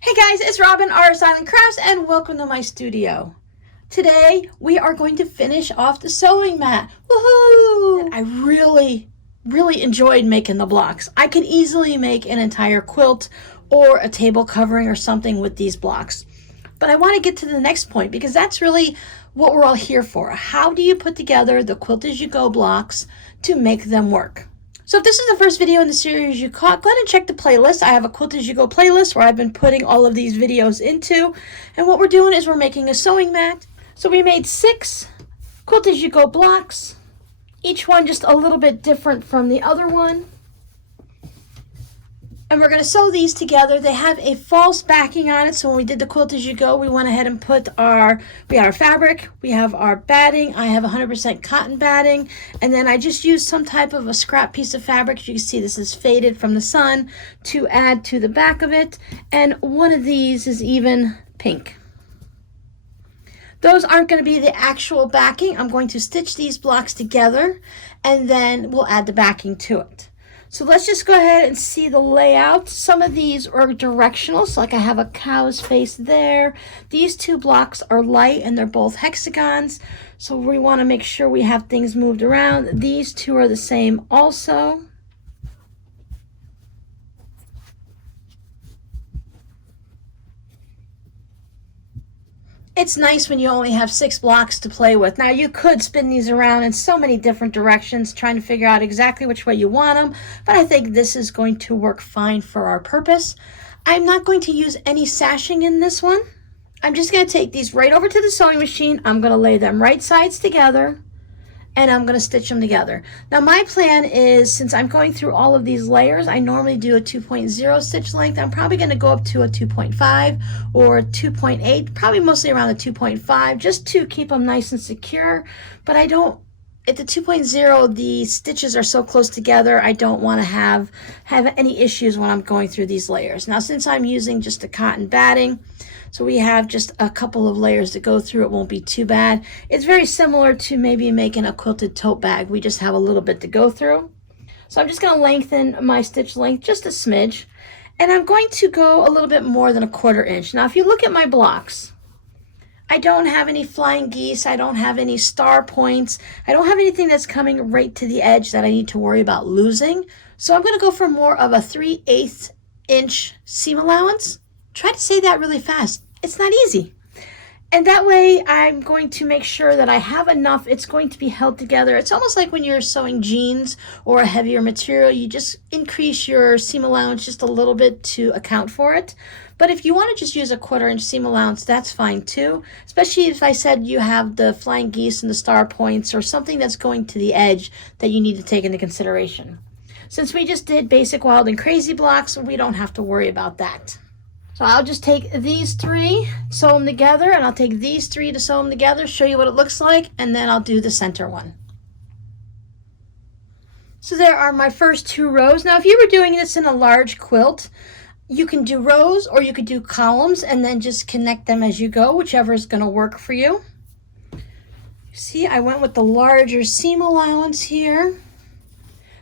Hey guys, it's Robin, Artist Island Crafts, and welcome to my studio. Today, we are going to finish off the sewing mat. Woohoo! I really enjoyed making the blocks. I can easily make an entire quilt or a table covering or something with these blocks. But I want to get to the next point because that's really what we're all here for. How do you put together the Quilt As You Go blocks to make them work? So if this is the first video in the series you caught, go ahead and check the playlist. I have a Quilt As You Go playlist where I've been putting all of these videos into. And what we're doing is we're making a sewing mat. So we made 6 Quilt As You Go blocks, each one just a little bit different from the other one. And we're going to sew these together. They have a false backing on it. So when we did the Quilt As You Go, we went ahead and put we got our fabric, we have our batting. I have 100% cotton batting. And then I just used some type of a scrap piece of fabric. As you can see, this is faded from the sun to add to the back of it. And one of these is even pink. Those aren't going to be the actual backing. I'm going to stitch these blocks together and then we'll add the backing to it. So let's just go ahead and see the layout. Some of these are directional, so like I have a cow's face there. These 2 blocks are light and they're both hexagons. So we want to make sure we have things moved around. These 2 are the same also. It's nice when you only have 6 blocks to play with. Now you could spin these around in so many different directions trying to figure out exactly which way you want them, but I think this is going to work fine for our purpose. I'm not going to use any sashing in this one. I'm just going to take these right over to the sewing machine. I'm going to lay them right sides together and I'm going to stitch them together. Now my plan is, since I'm going through all of these layers, I normally do a 2.0 stitch length. I'm probably going to go up to a 2.5 or 2.8, probably mostly around the 2.5, just to keep them nice and secure. But I don't, at the 2.0, the stitches are so close together, I don't want to have any issues when I'm going through these layers. Now since I'm using just a cotton batting, so we have just a couple of layers to go through, it won't be too bad. It's very similar to maybe making a quilted tote bag. We just have a little bit to go through. So I'm just going to lengthen my stitch length just a smidge. And I'm going to go a little bit more than a 1/4 inch. Now if you look at my blocks, I don't have any flying geese. I don't have any star points. I don't have anything that's coming right to the edge that I need to worry about losing. So I'm going to go for more of a 3/8 inch seam allowance. Try to say that really fast. It's not easy. And that way I'm going to make sure that I have enough. It's going to be held together. It's almost like when you're sewing jeans or a heavier material, you just increase your seam allowance just a little bit to account for it. But if you want to just use a 1/4 inch seam allowance, that's fine too. Especially if I said you have the flying geese and the star points or something that's going to the edge that you need to take into consideration. Since we just did basic wild and crazy blocks, we don't have to worry about that. So I'll just take these 3, sew them together, and I'll take these 3 to sew them together, show you what it looks like, and then I'll do the center one. So there are my first 2 rows. Now if you were doing this in a large quilt, you can do rows or you could do columns and then just connect them as you go, whichever is going to work for you. See, I went with the larger seam allowance here.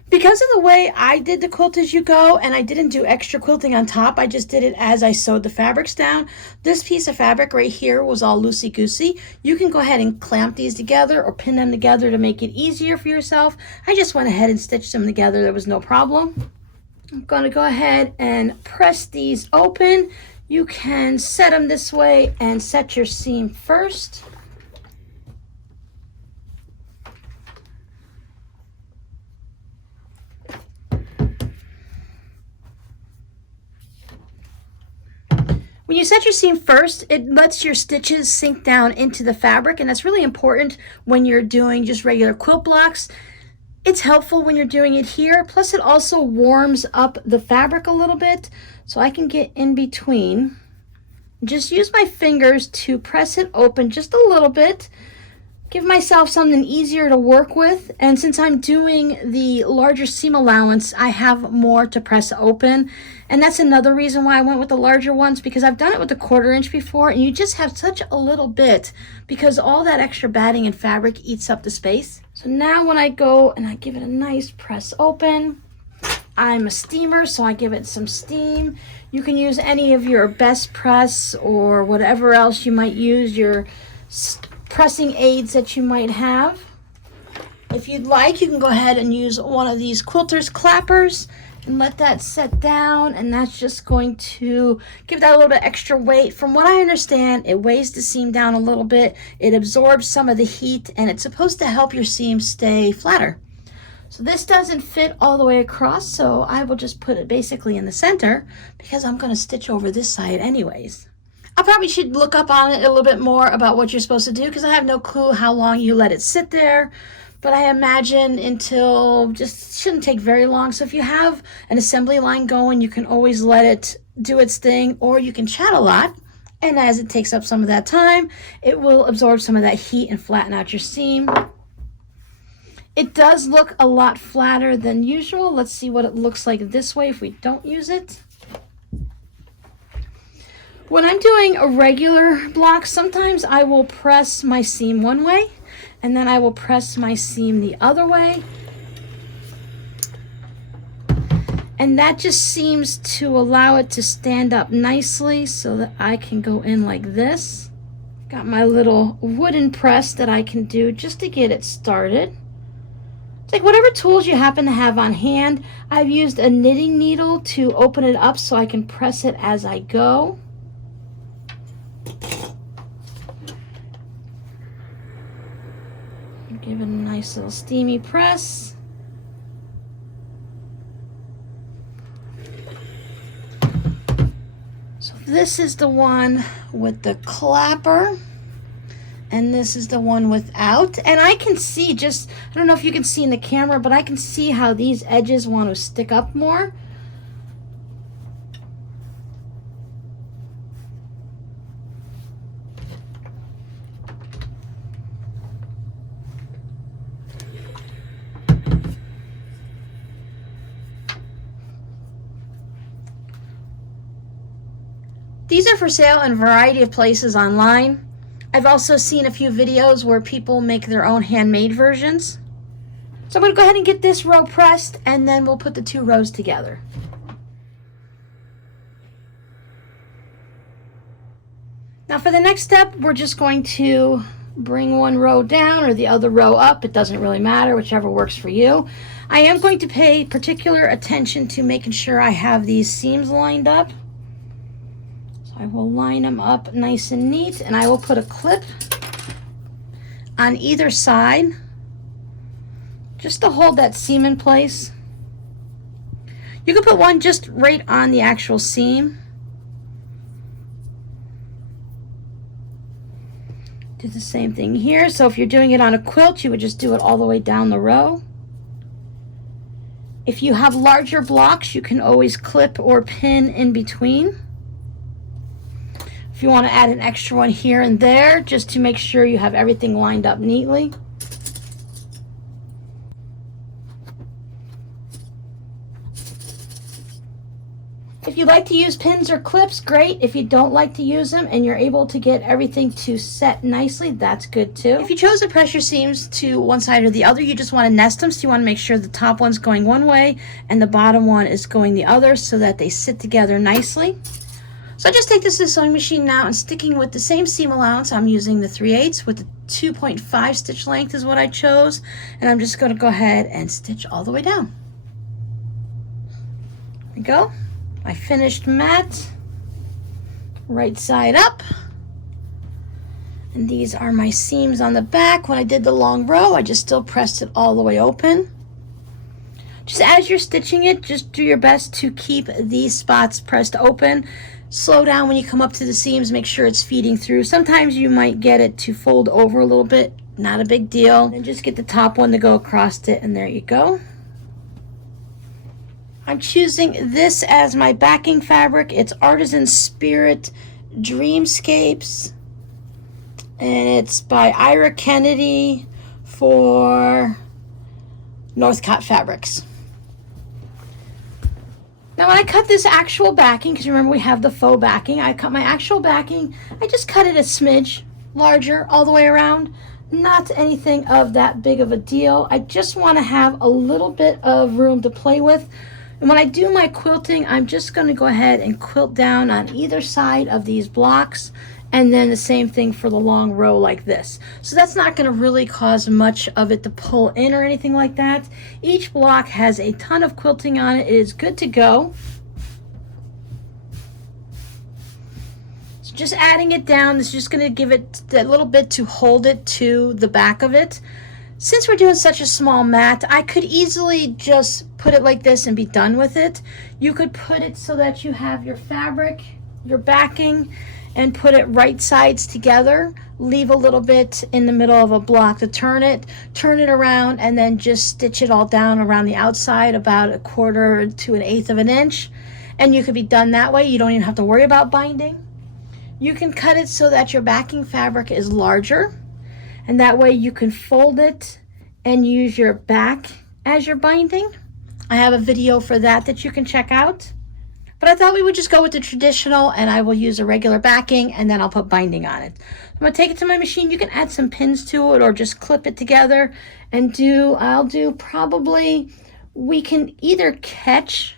Because of the way I did the Quilt As You Go, and I didn't do extra quilting on top, I just did it as I sewed the fabrics down. This piece of fabric right here was all loosey-goosey. You can go ahead and clamp these together or pin them together to make it easier for yourself. I just went ahead and stitched them together. There was no problem. I'm going to go ahead and press these open. You can set them this way and set your seam first. When you set your seam first, it lets your stitches sink down into the fabric, and that's really important when you're doing just regular quilt blocks. It's helpful when you're doing it here, plus it also warms up the fabric a little bit, so I can get in between. Just use my fingers to press it open just a little bit. Give myself something easier to work with, and since I'm doing the larger seam allowance, I have more to press open, and that's another reason why I went with the larger ones, because I've done it with the 1/4 inch before, and you just have such a little bit because all that extra batting and fabric eats up the space. So now when I go and I give it a nice press open, I'm a steamer, so I give it some steam. You can use any of your best press or whatever else you might use, your pressing aids that you might have. If you'd like, you can go ahead and use one of these quilters clappers and let that set down, and that's just going to give that a little bit extra weight. From what I understand, it weighs the seam down a little bit, it absorbs some of the heat, and it's supposed to help your seam stay flatter. So this doesn't fit all the way across, so I will just put it basically in the center because I'm going to stitch over this side anyways. I probably should look up on it a little bit more about what you're supposed to do because I have no clue how long you let it sit there. But I imagine until, just shouldn't take very long. So if you have an assembly line going, you can always let it do its thing, or you can chat a lot. And as it takes up some of that time, it will absorb some of that heat and flatten out your seam. It does look a lot flatter than usual. Let's see what it looks like this way if we don't use it. When I'm doing a regular block, sometimes I will press my seam one way, and then I will press my seam the other way. And that just seems to allow it to stand up nicely so that I can go in like this. Got my little wooden press that I can do just to get it started. It's like whatever tools you happen to have on hand. I've used a knitting needle to open it up so I can press it as I go. Give it a nice little steamy press. So this is the one with the clapper, and this is the one without. And I can see just, I don't know if you can see in the camera, but I can see how these edges want to stick up more. These are for sale in a variety of places online. I've also seen a few videos where people make their own handmade versions. So I'm going to go ahead and get this row pressed, and then we'll put the two rows together. Now for the next step, we're just going to bring one row down or the other row up. It doesn't really matter, whichever works for you. I am going to pay particular attention to making sure I have these seams lined up. I will line them up nice and neat, and I will put a clip on either side just to hold that seam in place. You can put one just right on the actual seam. Do the same thing here. So if you're doing it on a quilt, you would just do it all the way down the row. If you have larger blocks, you can always clip or pin in between. If you want to add an extra one here and there, just to make sure you have everything lined up neatly. If you like to use pins or clips, great. If you don't like to use them and you're able to get everything to set nicely, that's good too. If you chose to press your seams to one side or the other, you just want to nest them, so you want to make sure the top one's going one way and the bottom one is going the other so that they sit together nicely. So I just take this to the sewing machine now, and sticking with the same seam allowance, I'm using the 3/8 with the 2.5 stitch length is what I chose, and I'm just going to go ahead and stitch all the way down. There we go. My finished mat, right side up. And these are my seams on the back. When I did the long row, I just still pressed it all the way open. Just as you're stitching it, just do your best to keep these spots pressed open. Slow down when you come up to the seams, make sure it's feeding through. Sometimes you might get it to fold over a little bit, not a big deal. And just get the top one to go across it, and there you go. I'm choosing this as my backing fabric. It's Artisan Spirit Dreamscapes, and it's by Ira Kennedy for Northcott Fabrics. Now when I cut this actual backing, because remember we have the faux backing, I cut my actual backing, I just cut it a smidge larger all the way around. Not anything of that big of a deal. I just want to have a little bit of room to play with And when I do my quilting, I'm just going to go ahead and quilt down on either side of these blocks, and then the same thing for the long row like this. So that's not going to really cause much of it to pull in or anything like that. Each block has a ton of quilting on it. It is good to go. So just adding it down is just going to give it a little bit to hold it to the back of it. Since we're doing such a small mat, I could easily just put it like this and be done with it. You could put it so that you have your fabric, your backing, and put it right sides together. Leave a little bit in the middle of a block to turn it around, and then just stitch it all down around the outside about 1/4 to 1/8 of an inch. And you could be done that way. You don't even have to worry about binding. You can cut it so that your backing fabric is larger, and that way you can fold it and use your back as your binding. I have a video for that you can check out. But I thought we would just go with the traditional, and I will use a regular backing, and then I'll put binding on it. I'm going to take it to my machine. You can add some pins to it or just clip it together and I'll do probably, we can either catch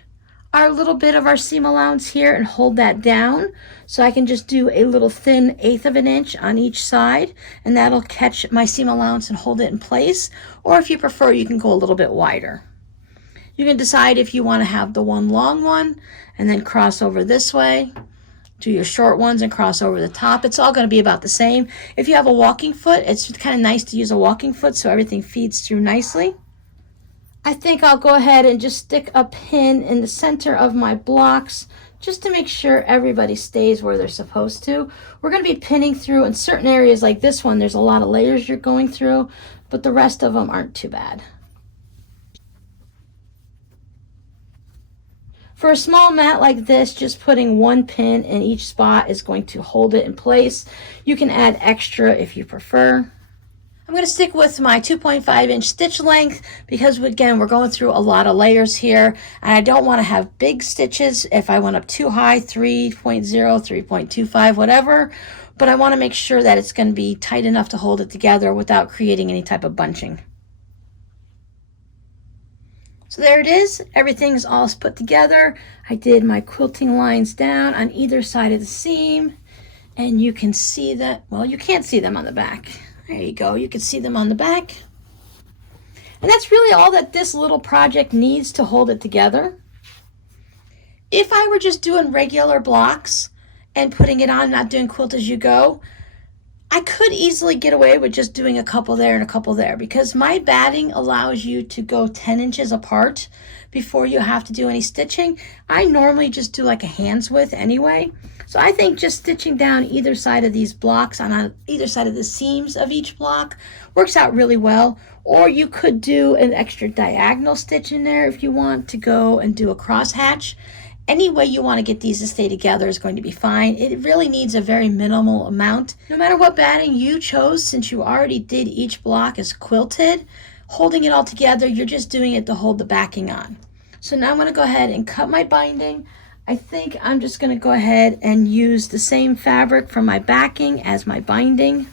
our little bit of our seam allowance here and hold that down. So I can just do a little thin 1/8 of an inch on each side, and that'll catch my seam allowance and hold it in place. Or if you prefer, you can go a little bit wider. You can decide if you want to have the one long one and then cross over this way, do your short ones and cross over the top. It's all going to be about the same. If you have a walking foot, it's kind of nice to use a walking foot so everything feeds through nicely. I think I'll go ahead and just stick a pin in the center of my blocks just to make sure everybody stays where they're supposed to. We're going to be pinning through in certain areas like this one. There's a lot of layers you're going through, but the rest of them aren't too bad. For a small mat like this, just putting one pin in each spot is going to hold it in place. You can add extra if you prefer. I'm going to stick with my 2.5-inch stitch length because, again, we're going through a lot of layers here, and I don't want to have big stitches if I went up too high, 3.0, 3.25, whatever, but I want to make sure that it's going to be tight enough to hold it together without creating any type of bunching. So there it is. Everything's all put together. I did my quilting lines down on either side of the seam, and you can see that, well, you can't see them on the back. There you go. You can see them on the back. And that's really all that this little project needs to hold it together. If I were just doing regular blocks and putting it on, not doing quilt as you go, I could easily get away with just doing a couple there and a couple there, because my batting allows you to go 10 inches apart before you have to do any stitching. I normally just do like a hand's width anyway. So I think just stitching down either side of these blocks on either side of the seams of each block works out really well. Or you could do an extra diagonal stitch in there if you want to go and do a cross hatch. Any way you want to get these to stay together is going to be fine. It really needs a very minimal amount. No matter what batting you chose, since you already did each block as quilted, holding it all together, you're just doing it to hold the backing on. So now I'm going to go ahead and cut my binding. I think I'm just going to go ahead and use the same fabric from my backing as my binding.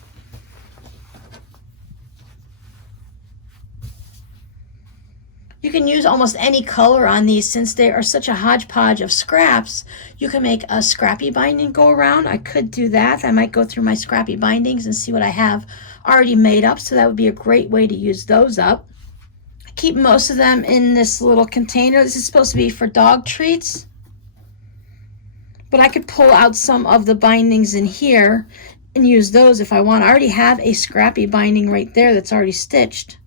You can use almost any color on these since they are such a hodgepodge of scraps. You can make a scrappy binding go around. I could do that. I might go through my scrappy bindings and see what I have already made up, so that would be a great way to use those up. I keep most of them in this little container. This is supposed to be for dog treats, but I could pull out some of the bindings in here and use those if I want. I already have a scrappy binding right there that's already stitched.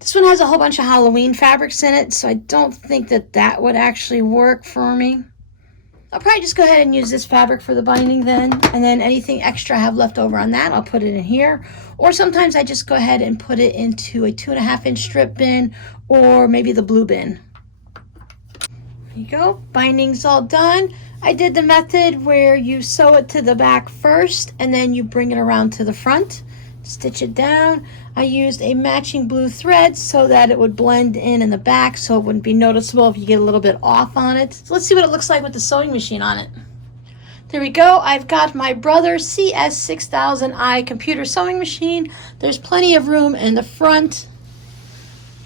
This one has a whole bunch of Halloween fabrics in it, so I don't think that would actually work for me. I'll probably just go ahead and use this fabric for the binding then, and then anything extra I have left over on that, I'll put it in here. Or sometimes I just go ahead and put it into a 2.5-inch strip bin, or maybe the blue bin. There you go, binding's all done. I did the method where you sew it to the back first, and then you bring it around to the front. Stitch it down. I used a matching blue thread so that it would blend in the back, so it wouldn't be noticeable if you get a little bit off on it. So let's see what it looks like with the sewing machine on it. There we go. I've got my brother's CS6000i computer sewing machine. There's plenty of room in the front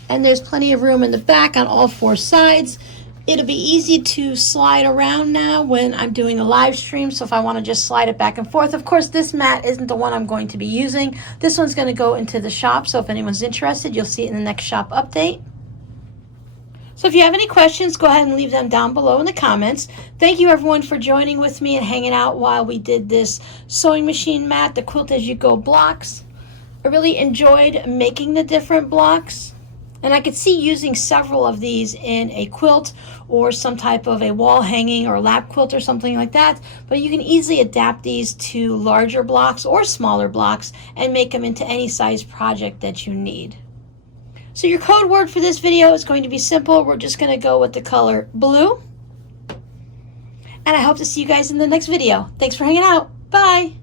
and there's plenty of room in the back on all four sides. It'll be easy to slide around now when I'm doing a live stream, so if I want to just slide it back and forth. Of course, this mat isn't the one I'm going to be using. This one's going to go into the shop, so if anyone's interested, you'll see it in the next shop update. So if you have any questions, go ahead and leave them down below in the comments. Thank you everyone for joining with me and hanging out while we did this sewing machine mat, the Quilt As You Go blocks. I really enjoyed making the different blocks. And I could see using several of these in a quilt or some type of a wall hanging or lap quilt or something like that. But you can easily adapt these to larger blocks or smaller blocks and make them into any size project that you need. So your code word for this video is going to be simple. We're just going to go with the color blue. And I hope to see you guys in the next video. Thanks for hanging out. Bye.